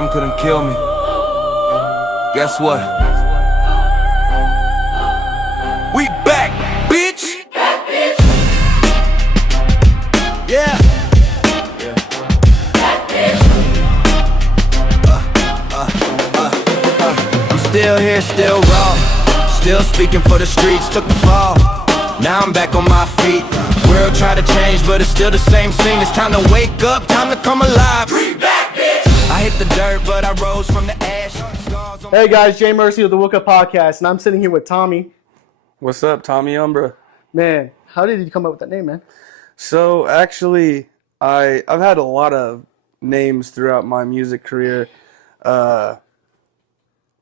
bottom couldn't kill me. Guess what? We back, bitch! Yeah. I'm still here, still raw. Still speaking for the streets, took the fall. Now I'm back on my feet. World tried to change, but it's still the same scene. It's time to wake up, time to come alive. Bring back, bitch! I hit the dirt, but I rose from the ash. Hey guys, Jay Mercy with the WUCA podcast, and I'm sitting here with Tommy. What's up, Tommy Umbra? Man, how did you come up with that name, man? So actually, I've had a lot of names throughout my music career.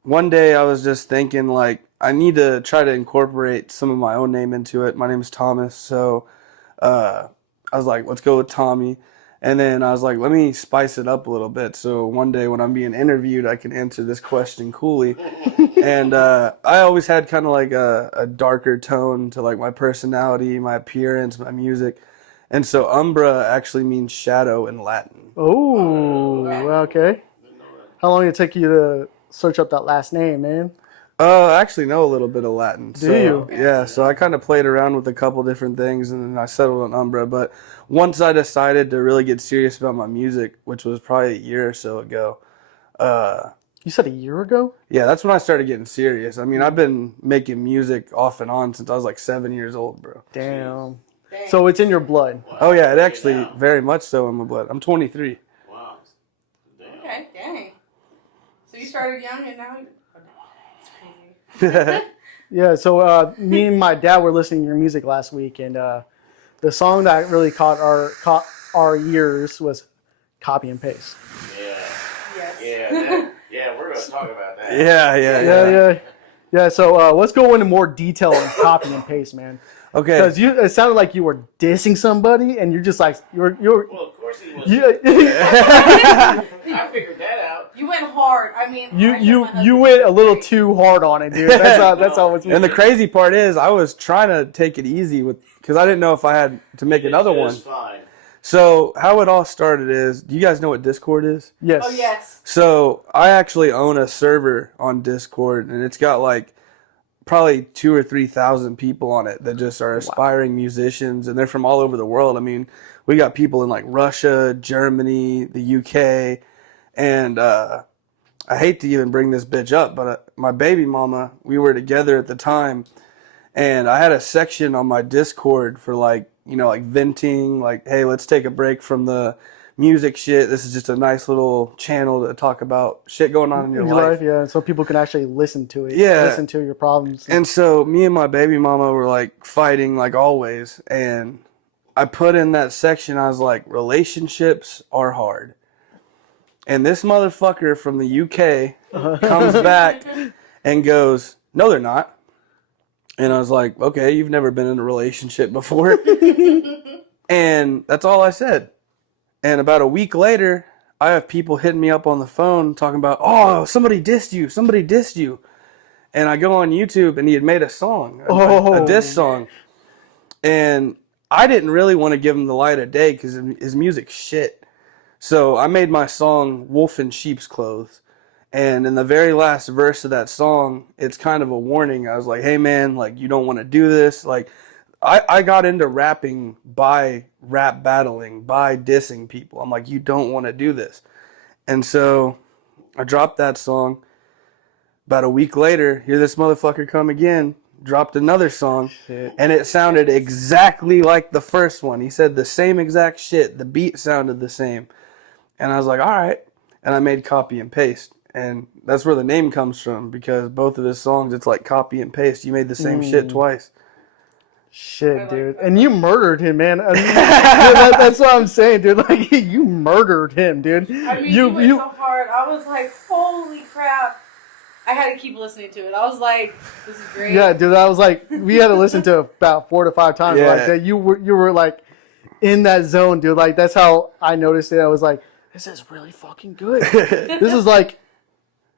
One day I was just thinking, like, I need to try to incorporate some of my own name into it. My name's Thomas, so I was like, let's go with Tommy. And then I was like, let me spice it up a little bit. So one day when I'm being interviewed, I can answer this question coolly. And I always had kind of like a darker tone to like my personality, my appearance, my music. And so Umbra actually means shadow in Latin. Oh, okay. How long did it take you to search up that last name, man? I actually know a little bit of Latin. Do you? Yeah, so I kind of played around with a couple different things, and then I settled on Umbra. But once I decided to really get serious about my music, which was probably a year or so ago. You said a year ago? Yeah, that's when I started getting serious. I mean, I've been making music off and on since I was like 7 years old, bro. Damn. So it's in your blood. Oh, yeah, it actually very much so in my blood. I'm 23. Wow. Okay, dang. So you started young and now it's crazy. Yeah, so me and my dad were listening to your music last week, and the song that really caught our ears was Copy and Paste. Yes. Yeah, we're going to talk about that. Yeah. So let's go into more detail on Copy and Paste, man. Okay. Because it sounded like you were dissing somebody, and you're just like you're. Well, of course he was. Yeah. I figured that out. You went hard. I mean, You went a little too hard on it, dude. That's all. And the crazy part is, I was trying to take it easy because I didn't know if I had to make another one. It's fine. So how it all started is, do you guys know what Discord is? Yes. Oh yes. So I actually own a server on Discord, and it's got like probably 2,000 or 3,000 people on it that just are aspiring musicians, and they're from all over the world. I mean, we got people in like Russia, Germany, the UK, and I hate to even bring this bitch up, but my baby mama, we were together at the time, and I had a section on my Discord for like, you know, like venting, like, hey, let's take a break from the music shit. This is just a nice little channel to talk about shit going on in your life. Yeah, so people can actually listen to it. Yeah. Listen to your problems. And so me and my baby mama were like fighting like always. And I put in that section, I was like, relationships are hard. And this motherfucker from the UK comes back and goes, no, they're not. And I was like, okay, you've never been in a relationship before. And that's all I said. And about a week later, I have people hitting me up on the phone talking about, oh, somebody dissed you. And I go on YouTube, and he had made a song, a diss song. And I didn't really want to give him the light of day because his music's shit. So I made my song Wolf in Sheep's Clothes. And in the very last verse of that song, it's kind of a warning. I was like, hey, man, like, you don't want to do this. Like, I got into rapping by rap battling, by dissing people. I'm like, you don't want to do this. And so I dropped that song. About a week later, here this motherfucker come again, dropped another song, and it sounded exactly like the first one. He said the same exact shit. The beat sounded the same. And I was like, all right. And I made Copy and Paste. And that's where the name comes from, because both of his songs, it's like copy and paste. You made the same shit twice. Shit, dude. And you murdered him, man. I mean, that's what I'm saying, dude. Like, you murdered him, dude. I mean, you went so hard. I was like, holy crap. I had to keep listening to it. I was like, this is great. Yeah, dude. I was like, we had to listen to it about 4 to 5 times. Yeah. Like that. You were like in that zone, dude. Like, that's how I noticed it. I was like, this is really fucking good. This is like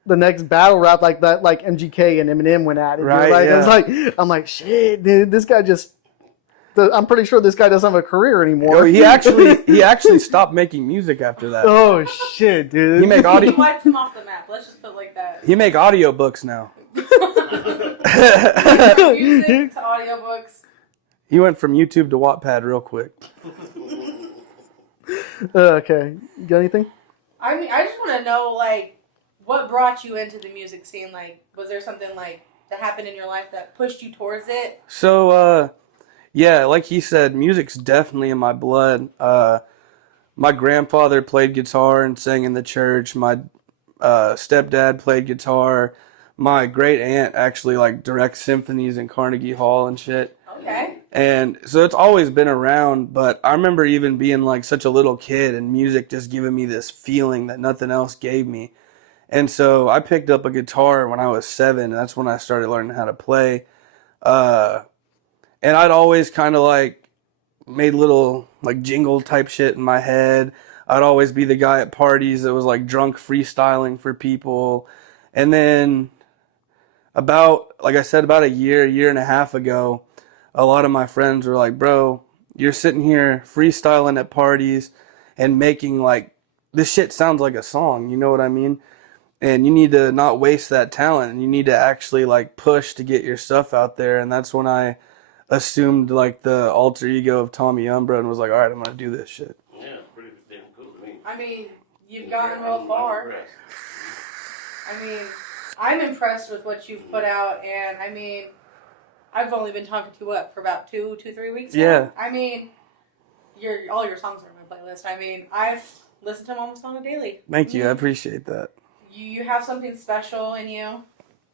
the next battle rap like that, like MGK and Eminem went at it. Right, Like, yeah. It's like, I'm like, shit, dude, this guy just I'm pretty sure this guy doesn't have a career anymore. Oh, he actually stopped making music after that. Oh shit, dude. He make You audio. wiped him off the map. Let's just put it like that. He make audiobooks now. From music to audiobooks. He went from YouTube to Wattpad real quick. Okay, you got anything? I mean, I just want to know, like, what brought you into the music scene? Like, was there something, like, that happened in your life that pushed you towards it? So, yeah, like he said, music's definitely in my blood. My grandfather played guitar and sang in the church. My stepdad played guitar. My great aunt actually like directs symphonies in Carnegie Hall and shit. Okay. And so it's always been around, but I remember even being like such a little kid and music just giving me this feeling that nothing else gave me. And so I picked up a guitar when I was 7, and that's when I started learning how to play. And I'd always kind of like made little like jingle type shit in my head. I'd always be the guy at parties that was like drunk freestyling for people. And then like I said, about a year and a half ago, a lot of my friends were like, bro, you're sitting here freestyling at parties and making like, this shit sounds like a song, you know what I mean? And you need to not waste that talent, and you need to actually like push to get your stuff out there. And that's when I assumed like the alter ego of Tommy Umbra and was like, all right, I'm going to do this shit. Yeah, it's pretty damn cool to me. I mean, you've gotten real far. I mean, I'm impressed with what you've put out, and I mean, I've only been talking to you, for about 2-3 weeks now? Yeah. I mean, all your songs are on my playlist. I mean, I've listened to them almost on a daily. Thank you. I appreciate that. You have something special in you,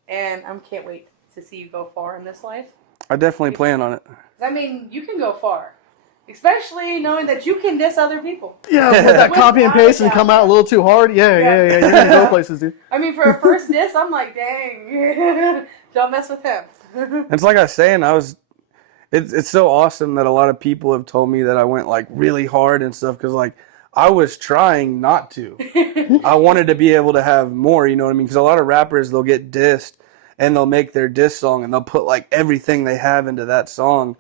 and I can't wait to see you go far in this life. I definitely plan on it. I mean, you can go far, especially knowing that you can diss other people. Yeah, with that copy and paste and Without a come out a little too hard. Yeah. You're gonna go places, dude. I mean, for a first diss, I'm like, dang, don't mess with him. It's like I was saying, it's so awesome that a lot of people have told me that I went like really hard and stuff, because like I was trying not to. I wanted to be able to have more, you know what I mean? Because a lot of rappers, they'll get dissed and they'll make their diss song and they'll put like everything they have into that song.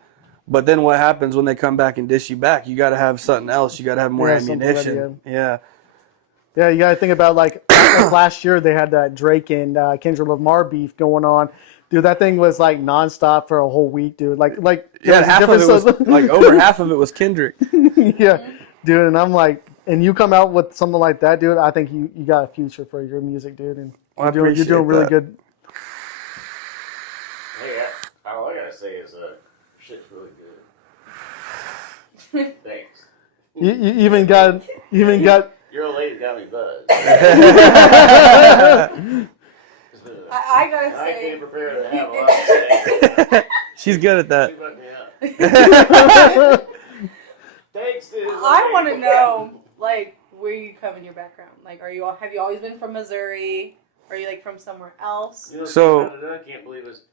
But then what happens when they come back and diss you back? You got to have something else. You got to have more ammunition. Yeah. Yeah, you got to think about like last year they had that Drake and Kendrick Lamar beef going on. Dude, that thing was like nonstop for a whole week, dude. Like Yeah, half of it was like over half of it was Kendrick. Yeah, dude, and I'm like, and you come out with something like that, dude. I think you got a future for your music, dude, and you're doing really good. Hey, all I gotta say is, shit's really good. Thanks. You even got Your old lady got me buzzed. I gotta I say, came prepared to have a lot to say. She's good at She that. fucked me up. Thanks to his I want to lady. know, like, where you come in your background. Like, have you always been from Missouri? Are you like from somewhere else? You know, So- something that I can't believe is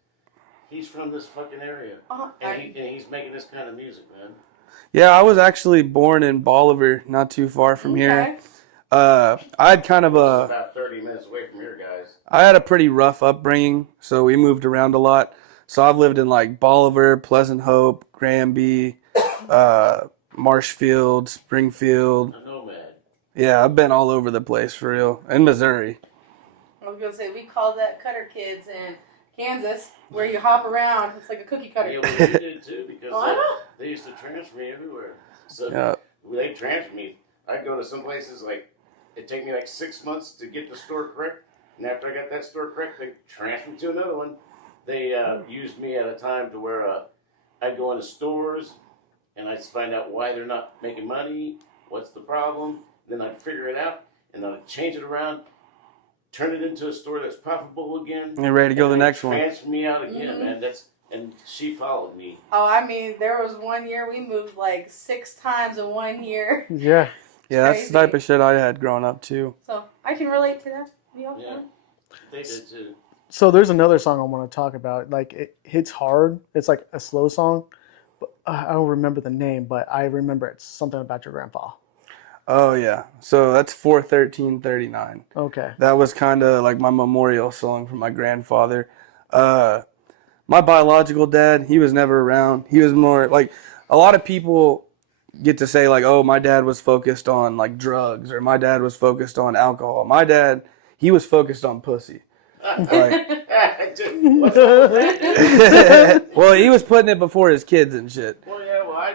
he's from this fucking area, and he's making this kind of music, man. Yeah, I was actually born in Bolivar, not too far from here. I had kind of It's about 30 minutes away from here, guys. I had a pretty rough upbringing, so we moved around a lot. So I've lived in like Bolivar, Pleasant Hope, Granby, Marshfield, Springfield. A nomad. Yeah, I've been all over the place for real. In Missouri. I was gonna say we call that cutter kids in Kansas, where you hop around. It's like a cookie cutter. Yeah, well, you did too, because Oh, I know. they used to transfer me everywhere. So Yeah. they transfer me. I'd go to some places like it'd take me like 6 months to get the store correct, and after I got that store correct, they transferred me to another one. They used me at a time to where I'd go into stores and I'd find out why they're not making money, what's the problem. Then I'd figure it out, and then I'd change it around, turn it into a store that's profitable again. You're ready to go to the and then next one. Transfer me out again, man. And she followed me. Oh, I mean, there was one year we moved like 6 times in 1 year. Yeah. Yeah, that's the type of shit I had growing up too. So I can relate to that. Yeah, they did too. So there's another song I want to talk about. Like it hits hard. It's like a slow song, but I don't remember the name, but I remember it's something about your grandpa. Oh yeah. So that's 4/13/39. Okay. That was kind of like my memorial song for my grandfather. My biological dad, he was never around. He was more like, a lot of people get to say like, oh, my dad was focused on like drugs, or my dad was focused on alcohol. My dad, he was focused on pussy. Like, What's wrong with that? well, he was putting it before his kids and shit. Well, yeah, well, I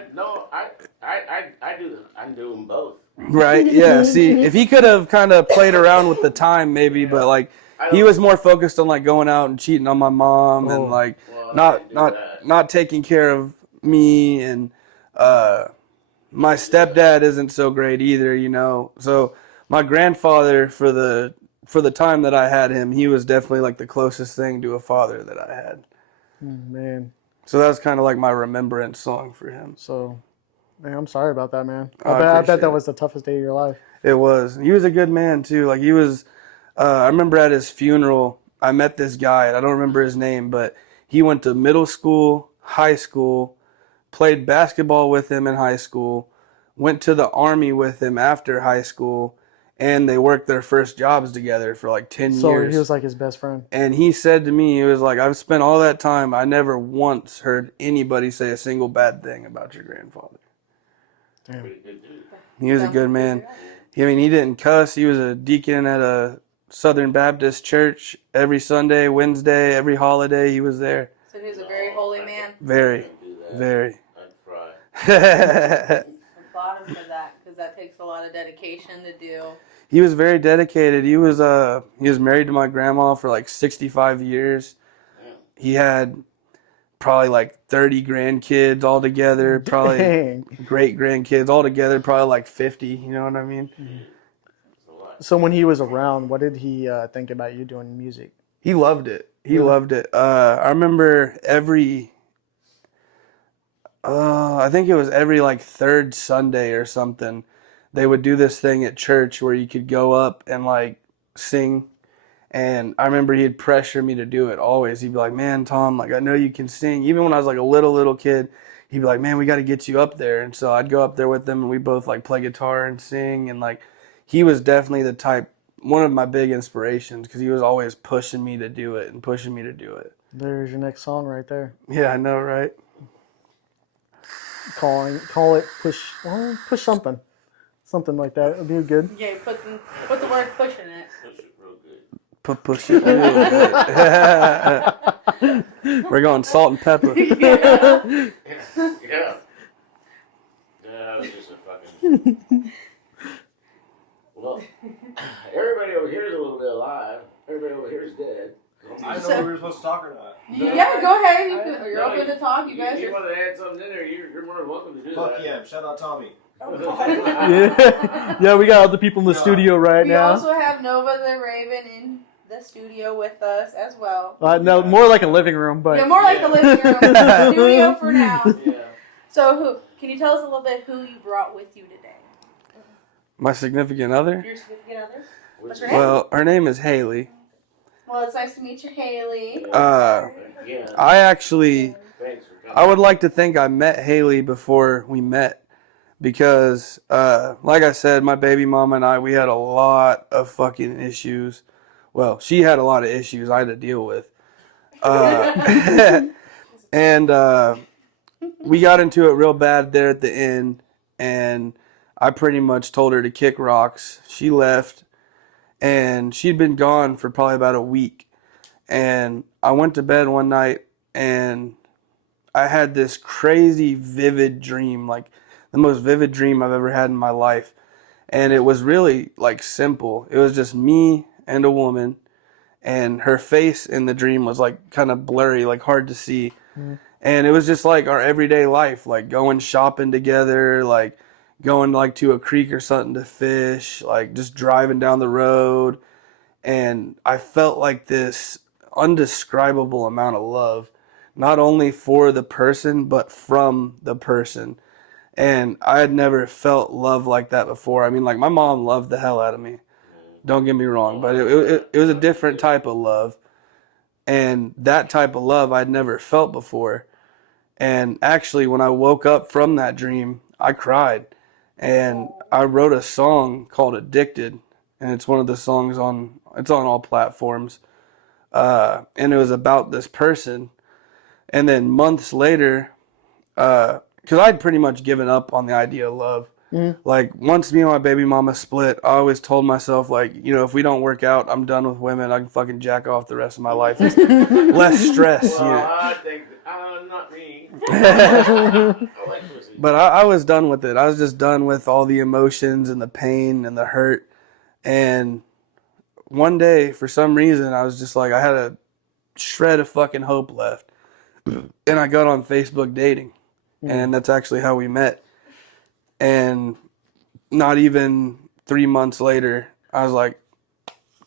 do them both. Right? Yeah. See, if he could have kind of played around with the time, maybe, but like he was more focused on like going out and cheating on my mom and like not taking care of me, and my stepdad isn't so great either, you know. So my grandfather, for the time that I had him, he was definitely like the closest thing to a father that I had. Man. So that was kind of like my remembrance song for him. So, man, I'm sorry about that, man. I I bet appreciate that was the toughest day of your life. It was. He was a good man too. Like he was. I remember at his funeral, I met this guy. I don't remember his name, but he went to middle school, high school, played basketball with him in high school, went to the army with him after high school, and they worked their first jobs together for like 10 So years. he was like his best friend. And he said to me, he was like, I've spent all that time, I never once heard anybody say a single bad thing about your grandfather. Damn. Pretty good dude. He was a good man. I mean, he didn't cuss. He was a deacon at a Southern Baptist church every Sunday, Wednesday, every holiday. He was there. So he was a very holy man. Very, Couldn't do that. very. I'd fry. Applaud him for that, because that takes a lot of dedication to do. He was very dedicated. He was married to my grandma for like 65 years. He had probably like 30 grandkids all together, probably Dang. great grandkids all together, probably like 50. You know what I mean? So when he was around, what did he think about you doing music? He loved it. He loved it. I remember I think it was every like third Sunday or something, they would do this thing at church where you could go up and like sing. And I remember he'd pressure me to do it always. He'd be like, man, Tom, like I know you can sing. Even when I was like a little kid, he'd be like, man, we got to get you up there. And so I'd go up there with them and we both like play guitar and sing. And like, he was definitely the type, one of my big inspirations, because he was always pushing me to do it and pushing me to do it. There's your next song right there. Yeah, I know, right? Call it push something. Something like that. It'd be good. Yeah, put the word push in it. Push it real good. Push it. We're going salt and pepper. Yeah. Yeah, that was just a fucking. Well, everybody over here is a little bit alive. Everybody over here is dead. I didn't know we were supposed to talk or not. Yeah, go ahead. You're open to talk. You guys You are. want to add something in there? You're more than welcome to do Fuck that. yeah, shout out Tommy. Yeah, we got other people in the studio right We now. also have Nova the Raven in the studio with us as well. No, more like a living room, but Yeah, more like the living room. The studio for now. Yeah. So, can you tell us a little bit who you brought with you today? My significant other? Your significant other? What's her Which- name? Well, her name is Haley. Well, it's nice to meet you, Haley. I actually, Thanks for coming. I would like to think I met Haley before we met, because, like I said, my baby mama and I, we had a lot of fucking issues. Well, she had a lot of issues I had to deal with. And we got into it real bad there at the end, and I pretty much told her to kick rocks. She left, and she'd been gone for probably about a week. And I went to bed one night, and I had this crazy vivid dream, like the most vivid dream I've ever had in my life. And it was really like simple. It was just me and a woman, and her face in the dream was like kind of blurry, like hard to see. And it was just like our everyday life, like going shopping together, like going like to a creek or something to fish, like just driving down the road. And I felt like this undescribable amount of love, not only for the person, but from the person. And I had never felt love like that before. I mean, like my mom loved the hell out of me. Don't get me wrong, but it was a different type of love. And that type of love I'd never felt before. And actually, when I woke up from that dream, I cried. And I wrote a song called Addicted. And it's one of the songs it's on all platforms. And it was about this person. And then months later, because I'd pretty much given up on the idea of love. Like, once me and my baby mama split, I always told myself, like, you know, if we don't work out, I'm done with women. I can fucking jack off the rest of my life. It's less stress. Well, You know? I think not me. I like pussy. But I was done with it. I was just done with all the emotions and the pain and the hurt. And one day, for some reason, I was just like, I had a shred of fucking hope left. And I got on Facebook dating. And that's actually how we met. And not even 3 months later, I was like,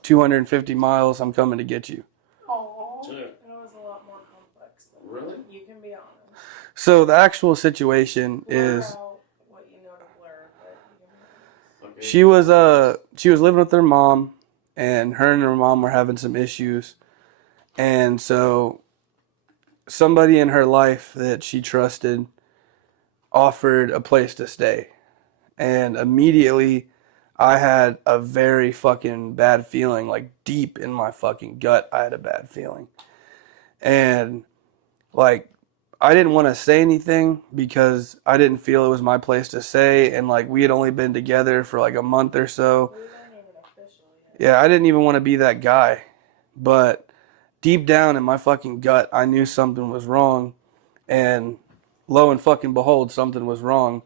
250 miles, I'm coming to get you. Aww. Yeah. It was a lot more complex than Really? you can be honest. So the actual situation is, Blur out what you know to blur, but you can be honest. Okay. she was living with her mom, and her mom were having some issues. And so somebody in her life that she trusted offered a place to stay. And immediately I had a very fucking bad feeling, like deep in my fucking gut, I had a bad feeling. And like, I didn't want to say anything because I didn't feel it was my place to say. And like, we had only been together for like a month or so. We weren't even official yet. Yeah, I didn't even want to be that guy. But deep down in my fucking gut, I knew something was wrong. And lo and fucking behold, something was wrong.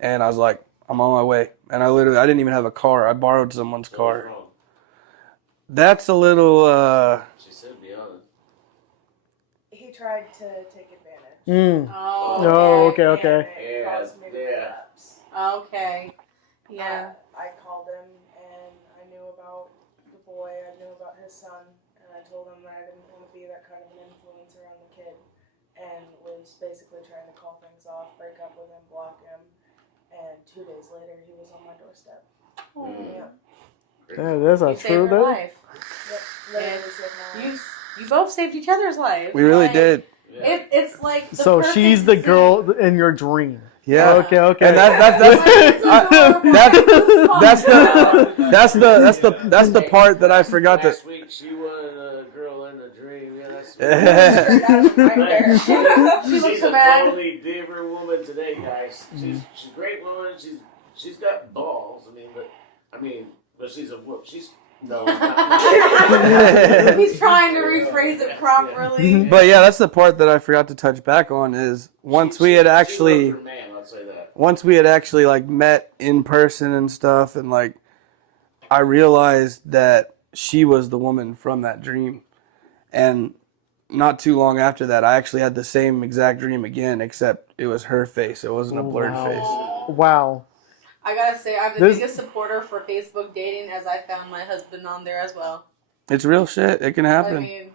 And I was like, I'm on my way. And I didn't even have a car. I borrowed someone's So car. what's wrong? That's a little, She said, be honest. He tried to take advantage. Oh, okay. And it Yeah, caused me to yeah. relapse. Okay. Yeah. I called him and I knew about the boy, I knew about his son, and I told him that I didn't want to be that kind of an influencer on the kid, and was basically trying to call things off, break up with him, block him, and 2 days later he was on my doorstep. Yeah. Yeah, that's a You saved true her though. life. Yep. Literally saved my life. You both saved each other's life. we really Like, did. Yeah. It's like the So perfect she's the scene. girl in your dream. Yeah. Okay. And that's the part that I forgot to. Last week she wasn't a girl in a dream. Yeah, that's. She looks She's so a bad. totally different woman today, guys. She's a great woman. She's got balls. But she's a whoop. She's no. Not, He's trying to rephrase it properly. But yeah, that's the part that I forgot to touch back on is once we had actually. She loves her man, I'll say that. Once we had actually like met in person and stuff, and like I realized that she was the woman from that dream. And not too long after that, I actually had the same exact dream again, except it was her face. It wasn't a blurred face. Wow. I gotta say, I'm the This- biggest supporter for Facebook dating, as I found my husband on there as well. It's real shit. It can I happen. mean,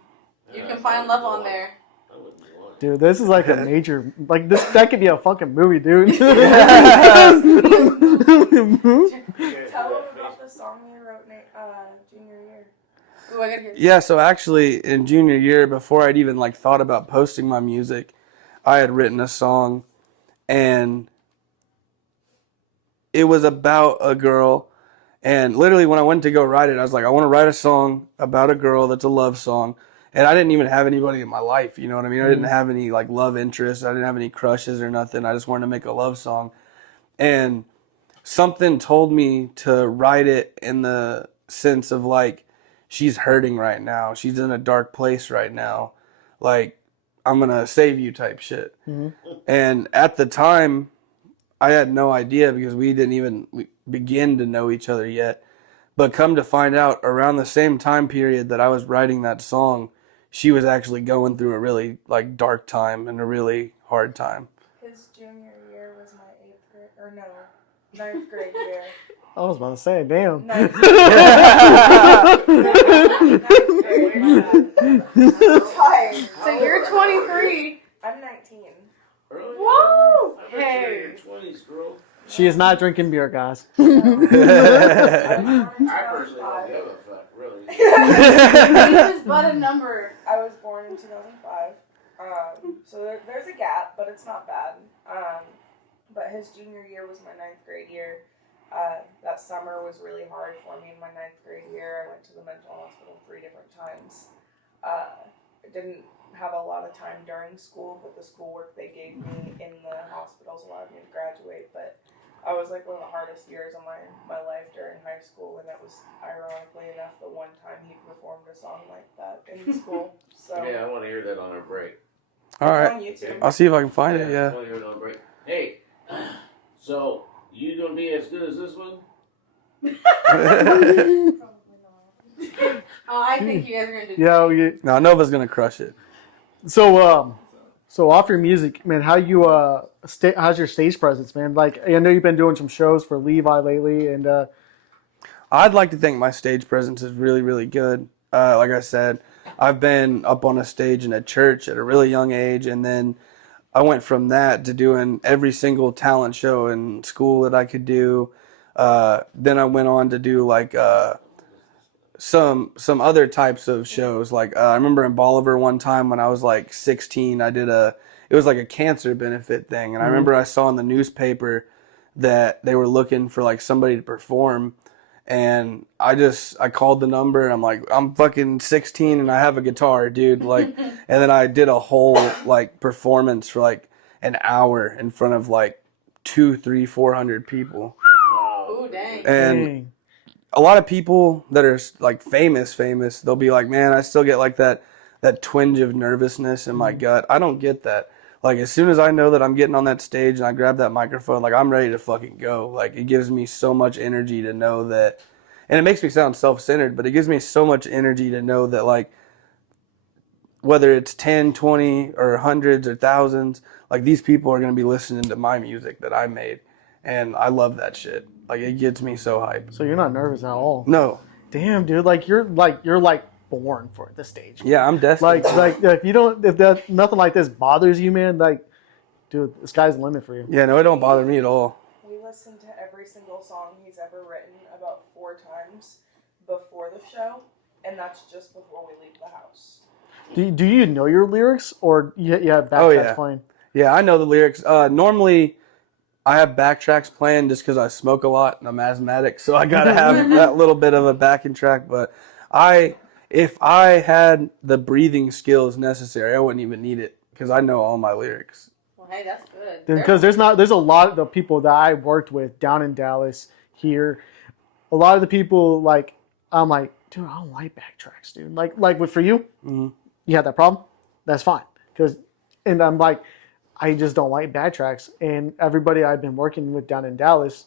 you can find love on there. I wouldn't want it. Dude, this is like a major, like this. That could be a fucking movie, dude. Tell him about the song you wrote junior year. Ooh, I gotta hear. Yeah, so actually in junior year, before I'd even like thought about posting my music, I had written a song, and it was about a girl. And literally when I went to go write it, I was like, I want to write a song about a girl that's a love song. And I didn't even have anybody in my life, you know what I mean? I didn't have any like love interests. I didn't have any crushes or nothing. I just wanted to make a love song. And something told me to write it in the sense of like, she's hurting right now. She's in a dark place right now. Like, I'm going to save you type shit. And at the time, I had no idea because we didn't even begin to know each other yet. But come to find out, around the same time period that I was writing that song, she was actually going through a really like dark time and a really hard time. His junior year was my 9th grade year. I was about to say, damn. Ninth grade. So you're 23. I'm 19. Really? Whoa! I bet you're in Hey. your 20s, girl. She is not drinking beer, guys. I personally don't give a fuck, really. You just but a number. I was born in 2005. So there's a gap, but it's not bad. But his junior year was my 9th grade year. That summer was really hard for me in my 9th grade year. I went to the mental hospital 3 different times. I didn't have a lot of time during school, but the schoolwork they gave me in the hospitals allowed me to graduate. But I was like one of the hardest years of my life during high school, and that was ironically enough the one time he performed a song like that in school. So Yeah, I want to hear that on our break. All it's right. on YouTube. I'll see if I can find it. I Yeah. want to hear it on break. Hey, so you gonna be as good as this one? Oh, I think you guys are gonna do. Yeah. No, Nova's gonna crush it. So off your music, man, how's your stage presence, man? Like, I know you've been doing some shows for Levi lately, and I'd like to think my stage presence is really, really good. Like I said, I've been up on a stage in a church at a really young age, and then I went from that to doing every single talent show in school that I could do. Then I went on to do like some other types of shows. Like I remember in Bolivar one time when I was like 16, it was like a cancer benefit thing, and I remember I saw in the newspaper that they were looking for like somebody to perform. And I called the number and I'm like, I'm fucking 16 and I have a guitar, dude. Like, and then I did a whole like performance for like an hour in front of like 200, 300, 400 people. Ooh, dang. And dang. a lot of people that are like famous, they'll be like, man, I still get like that twinge of nervousness in my gut. I don't get that. Like, as soon as I know that I'm getting on that stage and I grab that microphone, like, I'm ready to fucking go. Like, it gives me so much energy to know that, and it makes me sound self-centered, but it gives me so much energy to know that, like, whether it's 10, 20, or hundreds or thousands, like, these people are going to be listening to my music that I made. And I love that shit. Like, it gets me so hyped. So you're not nervous at all? No. Damn, dude, you're born for the stage. Yeah, I'm destined. Like if nothing like this bothers you, man, like, dude, the sky's the limit for you. Yeah, no, it don't bother me at all. We listened to every single song he's ever written about 4 times before the show, and that's just before we leave the house. Do you know your lyrics, or you have backtracks Oh, yeah. playing? Yeah, I know the lyrics. Normally, I have backtracks playing just because I smoke a lot and I'm asthmatic, so I gotta have that little bit of a backing track. But if I had the breathing skills necessary, I wouldn't even need it because I know all my lyrics. Well, hey, that's good. Because there's a lot of the people that I worked with down in Dallas here. A lot of the people, like, I'm like, dude, I don't like backtracks, dude. Like for you, you have that problem. That's fine. And I'm like, I just don't like backtracks. And everybody I've been working with down in Dallas,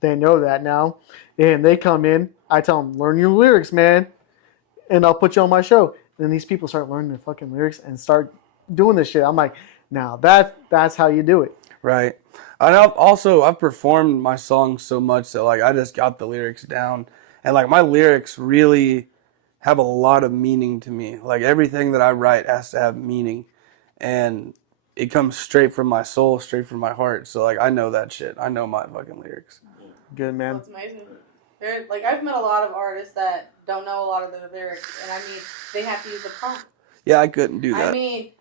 they know that now. And they come in, I tell them, learn your lyrics, man. And I'll put you on my show. And then these people start learning their fucking lyrics and start doing this shit. I'm like, now that's how you do it. Right. And I've performed my songs so much that, like, I just got the lyrics down. And, like, my lyrics really have a lot of meaning to me. Like, everything that I write has to have meaning. And it comes straight from my soul, straight from my heart. So, like, I know that shit. I know my fucking lyrics. Good, man. That's amazing. I've met a lot of artists that don't know a lot of their lyrics, and I mean, they have to use a prompt. Yeah, I couldn't do that. I mean,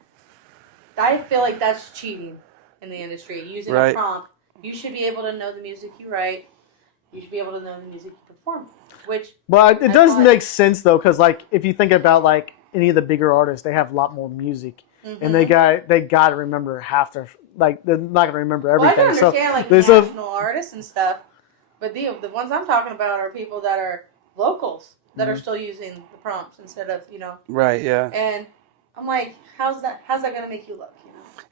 I feel like that's cheating in the industry, using Right. a prompt. You should be able to know the music you write. You should be able to know the music you perform. But it I does thought- make sense, though, because, like, if you think about, like, any of the bigger artists, they have a lot more music. And they got to remember half their, like, they're not going to remember Well, I everything. can understand, like, there's national artists and stuff, but the ones I'm talking about are people that are locals that are still using the prompts instead of, Right, yeah. and I'm like, how's that going to make you look,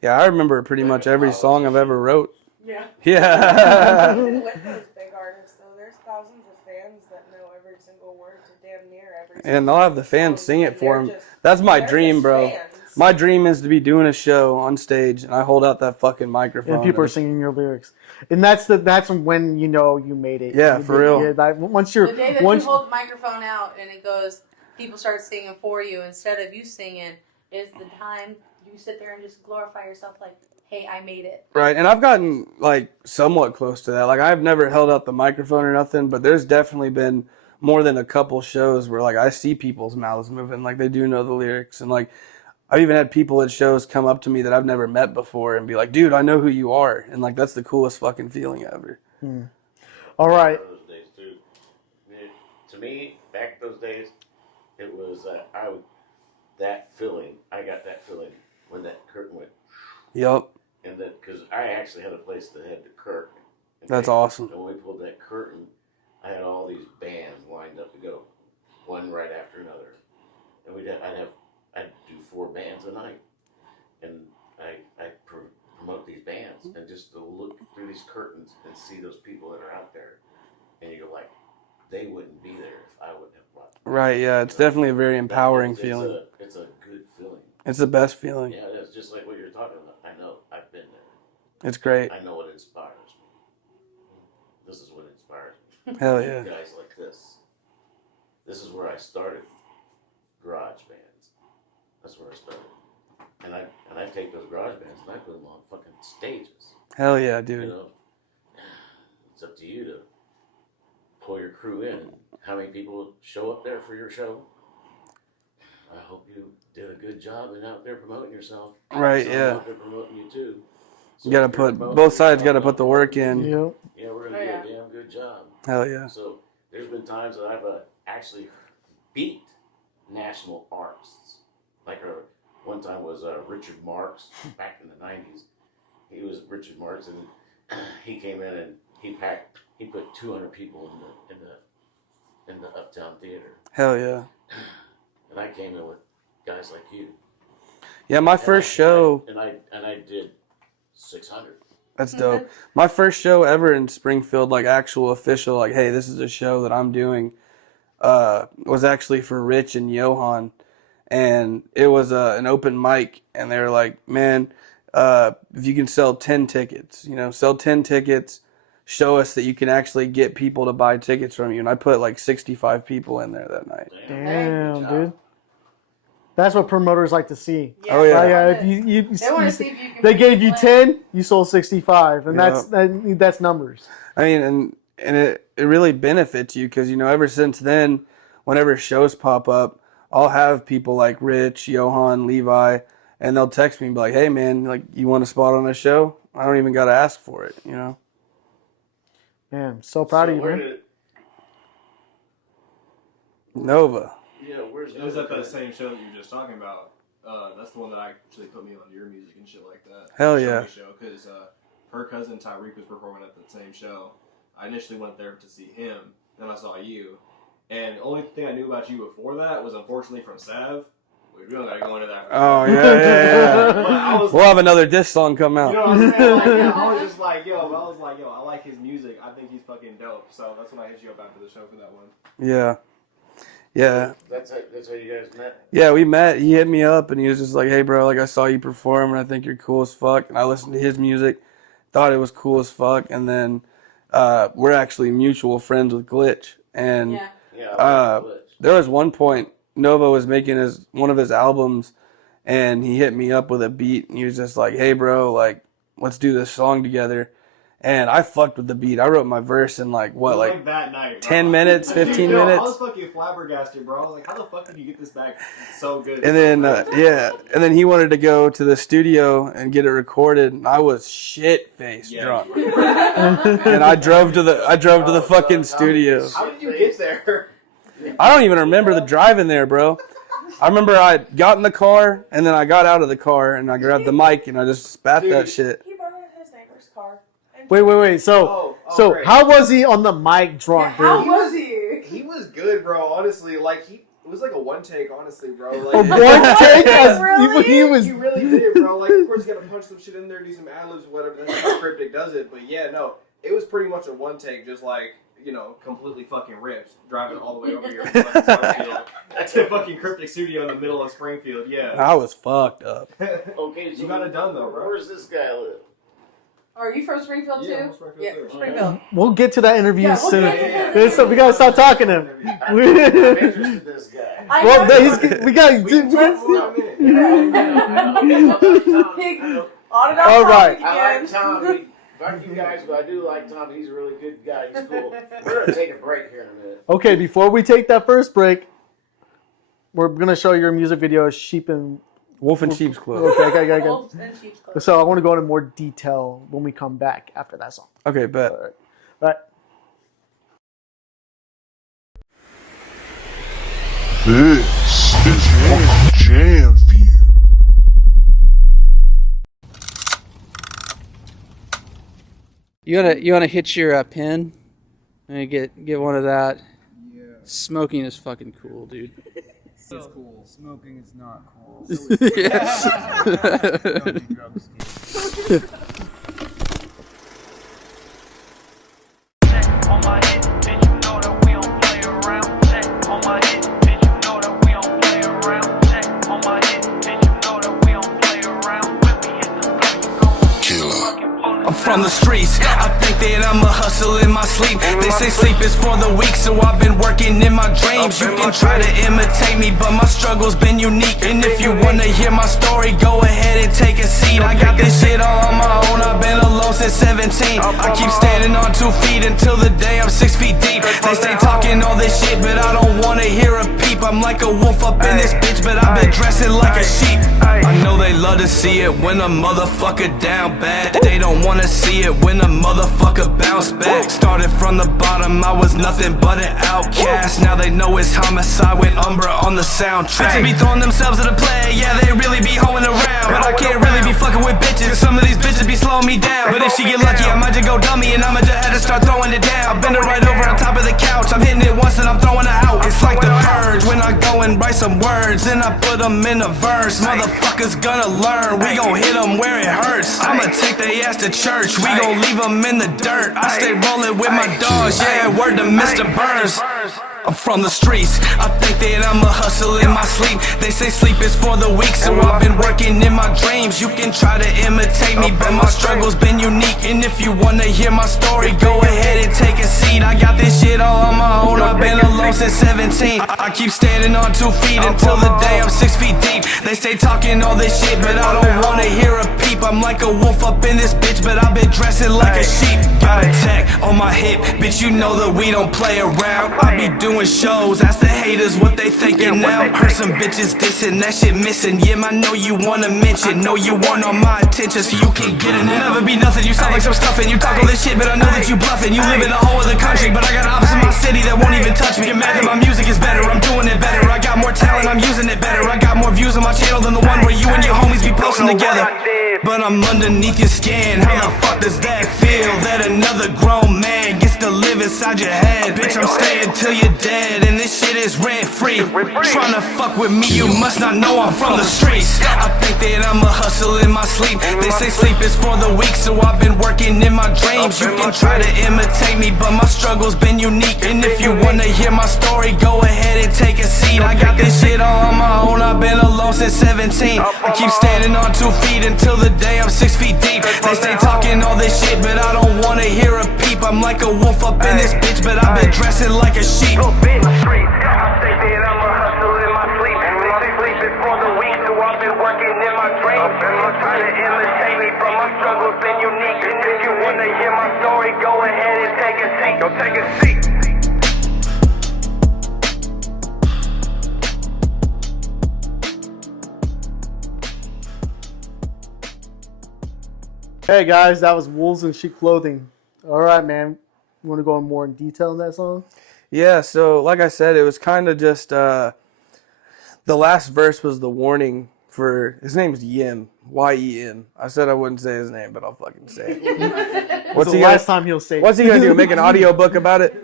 Yeah, I remember pretty much every song I've ever wrote. Yeah. Yeah. Even with those big artists, though, there's thousands of fans that know every single word to damn near every single And they'll have the fans song, sing it and for they're them. just- That's my they're dream, just bro. fans. My dream is to be doing a show on stage and I hold out that fucking microphone. And people are singing your lyrics, and that's when you know you made it. Yeah, You for did- real. yeah, like, once you're The day that once you hold the microphone out and it goes, people start singing for you instead of you singing, is the time you sit there and just glorify yourself like, hey, I made it. Right, and I've gotten, like, somewhat close to that. Like, I've never held out the microphone or nothing, but there's definitely been more than a couple shows where, like, I see people's mouths moving, like, they do know the lyrics. And, like, I've even had people at shows come up to me that I've never met before and be like, dude, I know who you are. And, like, that's the coolest fucking feeling ever. all right. Those days too. To me, back those days, it was that feeling. I got that feeling when that curtain went. Yup. And that, because I actually had a place that had the curtain. That's awesome. And when we pulled that curtain, I had all these bands lined up to go, one right after another. And I'd do 4 bands a night. And I'd promote these bands, and just to look through these curtains and see those people that are out there. And you're like, they wouldn't be there if I wouldn't have brought them. Right, yeah. It's definitely a very empowering feeling. It's a good feeling. It's the best feeling. Yeah, it's just like what you're talking about. I know. I've been there. It's great. I know what inspires me. This is what inspires me. Hell yeah. Guys like this. This is where I started. Garage bands. That's where I started. And I take those garage bands and I put them on fucking stages. Hell yeah, dude. You know, it's up to you to pull your crew in. And how many people show up there for your show? I hope you did a good job and out there promoting yourself. Right, So yeah. I'm out there promoting you too. So You gotta if you're put, promoting both sides yourself, gotta put the work in. Yep. Yeah, we're gonna do a damn good job. Hell yeah. So there's been times that I've actually beat national artists. Like one time was Richard Marx back in the 90s. He was Richard Marx, and he came in and he put 200 people in the Uptown Theater. Hell yeah. And I came in with guys like you. Yeah, my first show. And I did 600. That's dope. My first show ever in Springfield, like actual official, like, hey, this is a show that I'm doing, was actually for Rich and Johan. And it was an open mic. And they were like, man, if you can sell 10 tickets, sell 10 tickets, show us that you can actually get people to buy tickets from you. And I put like 65 people in there that night. Damn, dude. That's what promoters like to see. Oh, yeah. Like, if you They want to see if you can. they make gave it you play. 10, you sold 65, and Yeah. that's numbers. I mean, and it really benefits you because, ever since then, whenever shows pop up, I'll have people like Rich, Johan, Levi, and they'll text me and be like, hey, man, like, you want a spot on a show? I don't even got to ask for it, Man, I'm so proud of you, man. Nova. Yeah, where's It was at Nova? that same show that you were just talking about. That's the one that actually put me on your music and shit like that. Hell Show yeah. Me show, because her cousin Tyreek was performing at the same show. I initially went there to see him. Then I saw you. And the only thing I knew about you before that was unfortunately from Sav. We don't gotta go into that. Oh, yeah. But I was We'll have another diss song come out. You know what I'm saying? Like, yeah, I was just like, I like his music. I think he's fucking dope. So that's when I hit you up after the show for that one. Yeah. Yeah. That's how you guys met? Yeah, we met. He hit me up and he was just like, hey, bro, like I saw you perform and I think you're cool as fuck. And I listened to his music, thought it was cool as fuck. And then we're actually mutual friends with Glitch. And Yeah. Yeah, I like Glitch. there was one point Nova was making one of his albums and he hit me up with a beat and he was just like, hey, bro, like, let's do this song together. And I fucked with the beat. I wrote my verse in like It was like that night, bro. 10 minutes, 15 Yo, minutes. I was fucking flabbergasted, bro. I was like, how the fuck did you get this back so good? And then and then he wanted to go to the studio and get it recorded, and I was shit faced drunk. And I drove to the fucking studio. How did you get there? I don't even remember the driving there, bro. I remember I got in the car and then I got out of the car and I grabbed the mic and I just spat that shit. He borrowed his neighbor's car. And Wait. So great. how was he on the mic drunk, How dude? was he? He was good, bro. Honestly, like it was like a one take, honestly, bro. A Like one take? Really? He was. he really did, bro. Like, of course, you gotta punch some shit in there, do some ad libs, whatever. That's how Cryptic does it. But yeah, no, it was pretty much a one take, just like, completely fucking ripped, driving all the way over here to fucking Springfield. That's a fucking Cryptic studio in the middle of Springfield. Yeah. I was fucked up. Okay, so You got it done though, bro. Where's this guy live? Are you from Springfield too? Yeah, I'm from Springfield, Yeah, too. Springfield. We'll get to that interview Yeah, we'll soon. get to his So we gotta stop talking to him. I'm interested in this guy. I Well, know. we got. We can talk for a minute. All right. I like Tom. Fuck you guys, but I do like Tom. He's a really good guy. He's cool. We're gonna take a break here in a minute. Okay, before we take that first break, we're gonna show your music video, Sheep and. Wolf in Sheep's Clothing. Okay. Wolves and sheep's clothes. So I want to go into more detail when we come back after that song. Okay, bet. All right. This is WUCA. jam for you. You wanna hit your pen and get one of that. Yeah. Smoking is fucking cool, dude. It's cool. Smoking is not cool. Yes. Don't do drugs, kids. On my hit, bitch, you know that we don't play around. Check on my hit, bitch, you know that we don't play around. Check on my hit, bitch, you know that we don't play around. When we hit the place, we gon' Killer. I'm from the streets, I think that I'm a hustle in my sleep. They say sleep is for the weak, so I've been working in my dreams. You can try to imitate me, but my struggle's been unique. And if you wanna hear my story, go ahead and take a seat. I got this shit all on my own, I've been alone since 17. I keep standing on 2 feet until the day I'm 6 feet deep. They stay talking all this shit, but I don't wanna hear a peep. I'm like a wolf up in this bitch, but I've been dressing like a sheep. I know they love to see it when a motherfucker down bad. They don't wanna see it when a motherfucker bounce back. Started from the bottom, I was nothing but an outcast. Now they know it's homicide with Umbra on the soundtrack. Bitches be throwing themselves at the play, yeah, they really be hoeing around. But I can't really be fucking with bitches, some of these bitches be slowing me down. But if she get lucky, I might just go dummy and I'ma just have to start throwing it down. Bend her right over on top of the couch, I'm hitting it once and I'm throwing her out. It's like the purge when I go and write some words and I put them in a verse. Motherfuckers gonna learn, we gon' hit them where it hurts. I'ma take they ass to church, we gon' leave them in the dirt. I stay rolling with my dogs, yeah, word to Mr. Burns. I'm from the streets, I think that I'm a hustle in my sleep. They say sleep is for the weak, so I've been working in my dreams. You can try to imitate me, but my struggle's been unique. And if you wanna hear my story, go ahead and take a seat. I got this shit all on my own, I've been alone since 17. I keep standing on 2 feet until the day I'm 6 feet deep. They stay talking all this shit, but I don't wanna hear a peep. I'm like a wolf up in this bitch, but I've been dressing like a sheep. Got a tech on my hip, bitch, you know that we don't play around. I be doing shows, ask the haters what they thinking now. Heard some bitches dissing, that shit missing. Yeah, I know you wanna mention, know you want all my attention so you can get it. It'll never be nothing, you sound like some stuffing. You talk all this shit, but I know that you bluffing. You live in a whole other country, but I got ops in my city that won't even touch me. You're mad that my music is better, I'm doing it better. I got more talent, I'm using it better. I got more views on my channel than the one where you and your homies be posting together. But I'm underneath your skin, how the fuck does that feel? That another grown man gets to live inside your head. Bitch, I'm staying till you're dead, and this shit is rent free. Tryna fuck with me, you must not know I'm from the streets. I think that I'm a hustle in my sleep. They say sleep is for the weak, so I've been working in my dreams. You can try to imitate me, but my struggle's been unique. And if you wanna hear my story, go ahead and take a seat. I got this shit all on my own, I've been alone since 17. I keep standing on 2 feet until the day I'm 6 feet deep. They stay talking all this shit, but I don't wanna hear a peep. I'm like a wolf up in this bitch, but I've been dressing like a sheep. Hey guys, that was Wolves in Sheep Clothing. All right, man. You want to go in more in detail in that song? Yeah, so like I said, it was kind of just the last verse was the warning for his name's Yim, Y-E-M. I said I wouldn't say his name, but I'll fucking say it. What's the last time he'll say it? What's he gonna do? Make an audio book about it?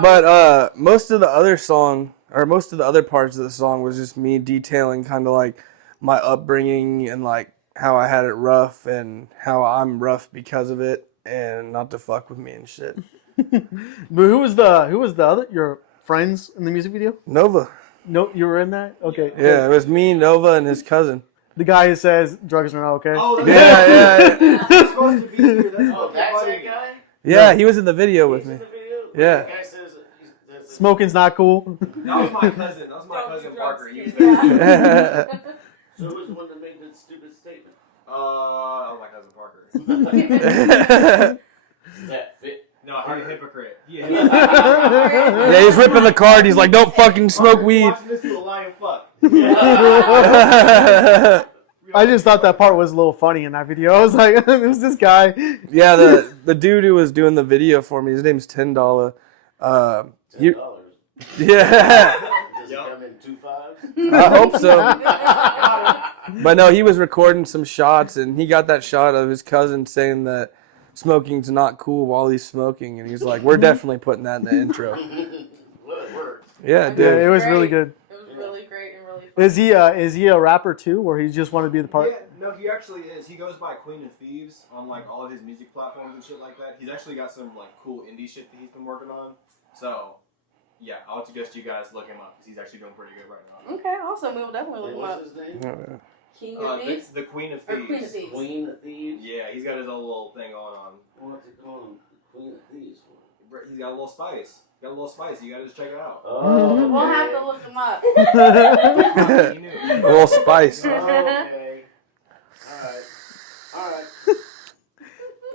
But most of the other song, or most of the other parts of the song, was just me detailing kind of like my upbringing and like how I had it rough and how I'm rough because of it, and not to fuck with me and shit. But who was the other your friends in the music video? Nova. No, you were in that? Okay. Yeah, it was me, Nova, and his cousin. The guy who says drugs are not okay. Oh, yeah. He's supposed to be here. Oh, that's that guy? Yeah, he was in the video with me. In the video? Yeah. The guy says Smoking's not cool. That was my cousin. That was my cousin Parker. He was so who was the one that made the stupid statement? that was my cousin Parker. Does that fit? No, he's a hypocrite. Yeah. Yeah, he's ripping the card. He's like, don't fucking smoke weed. Watching this to a lion fuck. I just thought that part was a little funny in that video. I was like, who's this guy? Yeah, the dude who was doing the video for me, his name's $10. $10? Yeah. Does it come in 2 5s? I hope so. But no, he was recording some shots, and he got that shot of his cousin saying that smoking's not cool while he's smoking, and he's like, "We're definitely putting that in the intro." Well, it worked. Yeah, it Yeah, did. it was really good. It was really great and really fun. Is he a rapper too, or he just wanted to be the part? Yeah, no, he actually is. He goes by Queen of Thieves on like all of his music platforms and shit like that. He's actually got some like cool indie shit that he's been working on. So, yeah, I would suggest you guys look him up because he's actually doing pretty good right now. Okay, awesome. We will definitely look him up. What's his name? King of Thieves? The Queen of Or Thieves. Queen of Thieves. Queen of Thieves? Yeah, he's got his own little thing going on. What's it called? Queen of Thieves for? He's got a little spice. You gotta just check it out. Oh, We'll have to look him up. He knew. A little spice. Okay. Alright.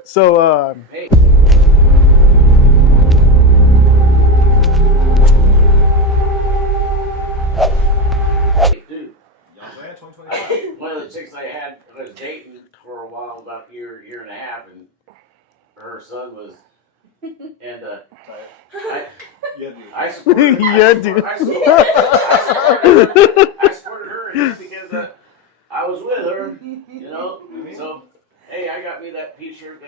So, Hey. Dude, Young man, 2025. one of the chicks I was dating for a while, about a year and a half, and her son was, and Yeah, dude. I supported her. Yeah, dude. I supported her just because I was with her, you know. So, hey, I got me that T-shirt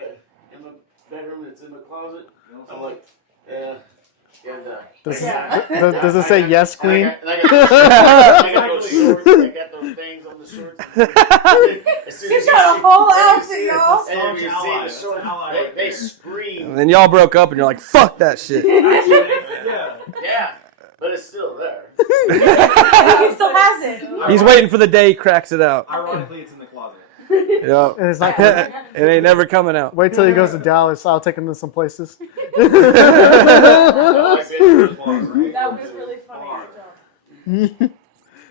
in the bedroom that's in the closet. I'm like, yeah. And, does it say yes, Queen? I got those shorts. I got those things on the shorts. He's got a whole outfit, y'all. And if you see the shorts, they scream. And then y'all broke up, and you're like, "Fuck that shit." Yeah, but it's still there. He still has it. He's waiting for the day he cracks it out. Ironically, it's in the closet. Yeah, And it's not. it ain't never coming out. Wait till he goes to Dallas. I'll take him to some places. That was really funny. Good job.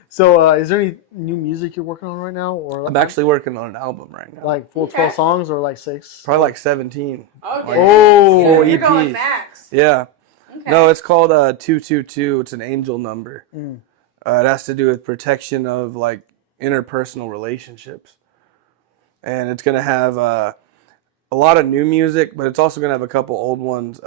So, is there any new music you're working on right now, or I'm actually working on an album right now. like full 12 songs, or like 6? Probably like 17. Oh, Like, Oh, you're EP. going max. Yeah. Okay. No, it's called 222. It's an angel number. Mm. It has to do with protection of like interpersonal relationships, and it's gonna have a lot of new music, but it's also gonna have a couple old ones.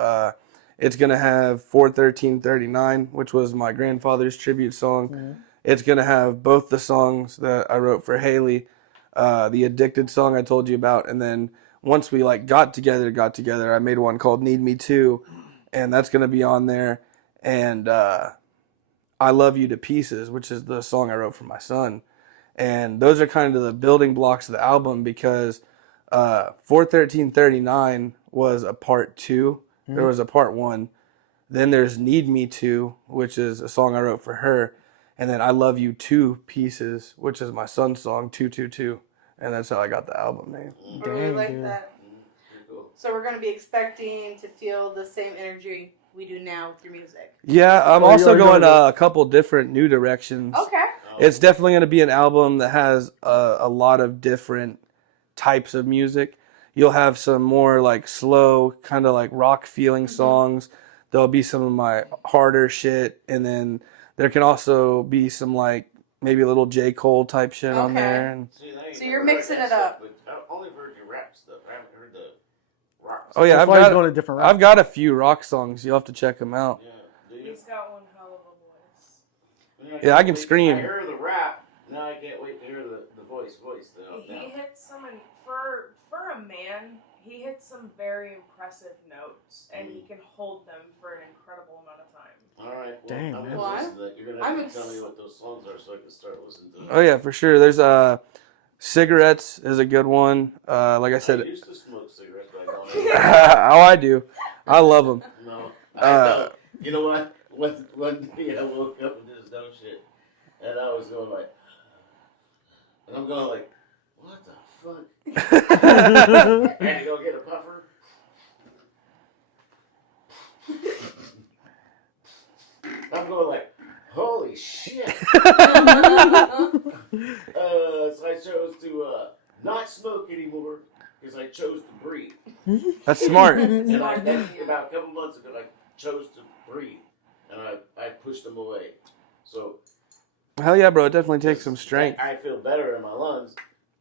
It's gonna have 41339, which was my grandfather's tribute song. Mm-hmm. It's gonna have both the songs that I wrote for Haley, the Addicted song I told you about, and then once we like got together, I made one called Need Me Too, and that's gonna be on there. And I Love You to Pieces, which is the song I wrote for my son. And those are kind of the building blocks of the album because 41339 was a part 2. There was a part 1. Then there's Need Me To, which is a song I wrote for her. And then I Love You 2 Pieces, which is my son's song, 222. And that's how I got the album name. I really Dang, like dude. that. So we're going to be expecting to feel the same energy we do now with your music. Yeah, I'm Or also you're going gonna a couple different new directions. Okay. It's definitely going to be an album that has a lot of different types of music. You'll have some more like slow, kind of like rock feeling songs. There'll be some of my harder shit, and then there can also be some like maybe a little J. Cole type shit on Okay. there. And So you're mixing it up. I've only heard your rap stuff. I haven't heard the rock oh yeah, That's I've why he's got going to different routes. I've got a few rock songs. You'll have to check them out. Yeah. Do you? He's got one hell of a voice. Yeah, I can scream. I heard the rap. Now I can't wait to hear the voice though. He hits some for a man. He hits some very impressive notes, and he can hold them for an incredible amount of time. All right. Well, Dang, I'm man. gonna listen to that. You're gonna I'm have to tell me what those songs are so I can start listening to them. Oh yeah, for sure. There's Cigarettes is a good one. Like I I said, used to smoke cigarettes, but I don't anymore. how I do. I love them. No. I don't. You know what? One day I woke up and this dumb shit, and I was going like, and I'm going like, what the fuck? I had to go get a puffer. I'm going like, holy shit. So I chose to not smoke anymore because I chose to breathe. That's smart. And about a couple months ago, I chose to breathe, and I pushed them away. So Hell yeah, bro. It definitely takes some strength. I feel better in my lungs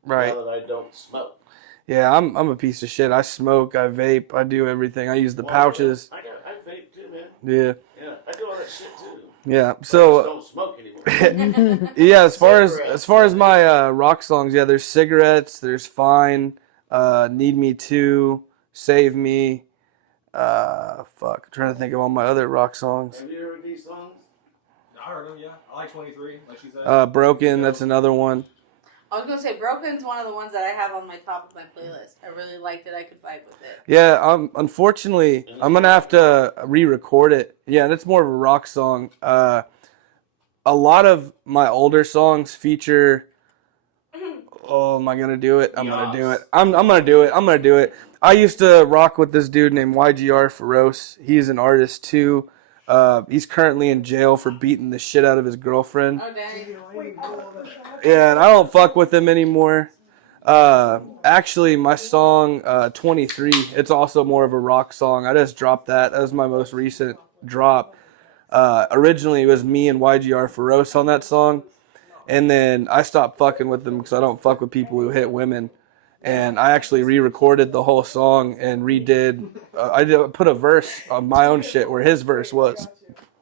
Right. now that I don't smoke. Yeah, I'm a piece of shit. I smoke, I vape, I do everything. I use the Well, pouches. I vape too, man. Yeah. Yeah, I do all that shit too. Yeah. I just So don't smoke anymore. Yeah, as far as my rock songs, yeah, there's Cigarettes, there's Fine, Need Me Too, Save Me. Fuck, I'm trying to think of all my other rock songs. Have you heard these songs? I heard them, yeah. I like 23, like she said. Broken, that's another one. I was gonna say Broken's one of the ones that I have on my top of my playlist. I really liked it. I could vibe with it. Yeah, unfortunately, I'm gonna have to re-record it. Yeah, and it's more of a rock song. A lot of my older songs feature. Oh, am I gonna do it? I'm gonna do it. I'm gonna do it. I'm gonna do it. I used to rock with this dude named YGR Feroce. He's an artist too. He's currently in jail for beating the shit out of his girlfriend. Oh dang. Yeah, and I don't fuck with him anymore. Actually, my song 23, it's also more of a rock song. I just dropped that. That was my most recent drop. Originally, it was me and YGR Feroce on that song. And then I stopped fucking with them because I don't fuck with people who hit women. And I actually re-recorded the whole song and redid. Put a verse on my own shit where his verse was,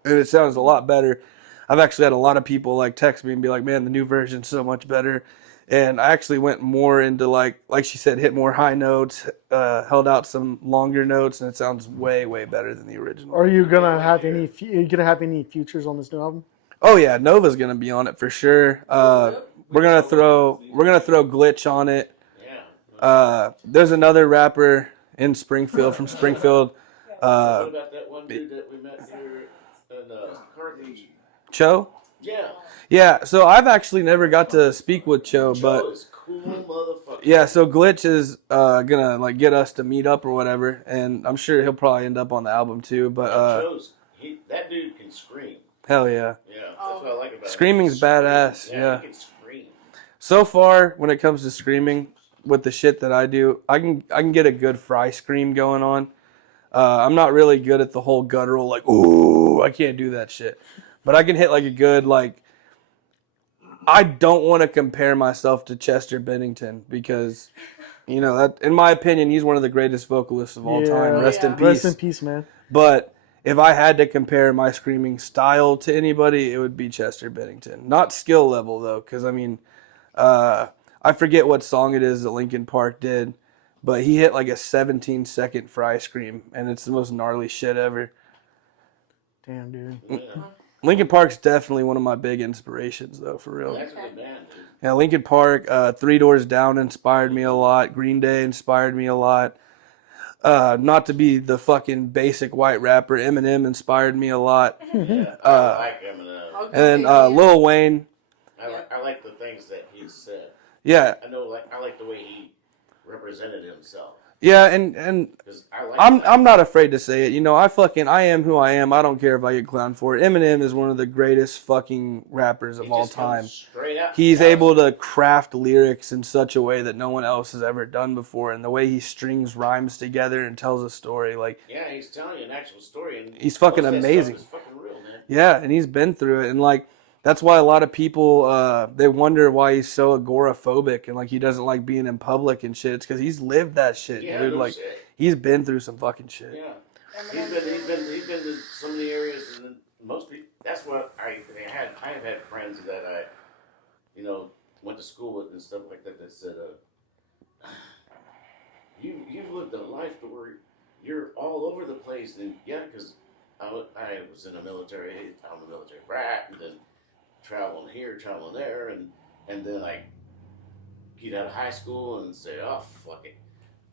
and it sounds a lot better. I've actually had a lot of people like text me and be like, "Man, the new version's so much better." And I actually went more into like she said, hit more high notes, held out some longer notes, and it sounds way better than the original. Are you gonna have any? Are you gonna have any features on this new album? Oh yeah, Nova's gonna be on it for sure. We're gonna throw Glitch on it. There's another rapper in Springfield from Springfield. What about that one dude that we met here in Carthage? Cho? Yeah. Yeah, so I've actually never got to speak with Cho, but Joe is cool motherfucker. yeah, so Glitch is gonna like get us to meet up or whatever, and I'm sure he'll probably end up on the album too. But that dude can scream. hell yeah. Yeah, that's what I like about him. Screaming's badass. Yeah. He can scream. So far, when it comes to screaming, with the shit that I do, I can get a good fry scream going on. I'm not really good at the whole guttural like ooh, I can't do that shit. But I can hit like a good like. I don't want to compare myself to Chester Bennington because, you know, that in my opinion he's one of the greatest vocalists of all time. Rest in peace. Rest in peace, man. But if I had to compare my screaming style to anybody, it would be Chester Bennington. Not skill level though, because I mean, I forget what song it is that Linkin Park did, but he hit like a 17-second fry scream, and it's the most gnarly shit ever. Damn, dude. Yeah. Linkin Park's definitely one of my big inspirations, though, for real. That's a good band, dude. Yeah, Linkin Park, Three Doors Down inspired me a lot. Green Day inspired me a lot. Not to be the fucking basic white rapper, Eminem inspired me a lot. Yeah, I like Eminem. And then Lil Wayne. I like the things that he said. Yeah. I like the way he represented himself. Yeah, and I'm not afraid to say it. You know, I am who I am. I don't care if I get clowned for it. Eminem is one of the greatest fucking rappers of all time. He's able to craft lyrics in such a way that no one else has ever done before, and the way he strings rhymes together and tells a story, like yeah, he's telling you an actual story, and he's fucking amazing. Stuff is fucking real, man. Yeah, and he's been through it, and like. That's why a lot of people, they wonder why he's so agoraphobic and like he doesn't like being in public and shit. It's because he's lived that shit, dude. No like shit. He's been through some fucking shit. Yeah, he's been to some of the areas, and most people. That's what I have had friends that I, you know, went to school with and stuff like that. That said, you've lived a life to where you're all over the place, and yeah, because I was in the military. I'm a military brat, and then. Traveling here, traveling there, and then I get out of high school and say, oh, fuck it,